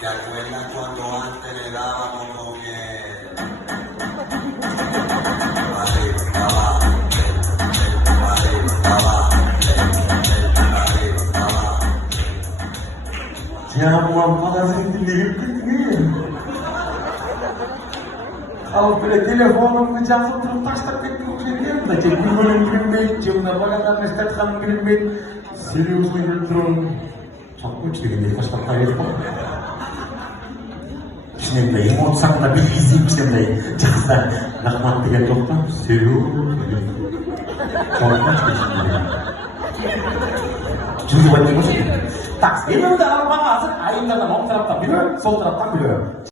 ¿Te acuerdas cuando antes le dábamos con el arriba, abajo, arriba, abajo, arriba, abajo? Ya Muhammad Hazretleri al böyle telefonumla жазып тұрып таштап кеткен келген да көңілім кірмейді жолына бағадан эстатханым кірмейді серьезный келіп тұрмын чапқойшы дегенде таштап қайыр ғой ішінен мындай эмоцияңда білгізейік сендай жақсы рахмат деген тоқтам жүріп айтпай қойшы так сен енді алпаға азыр айымдардан оң тараптан біреу сол тараптан біреу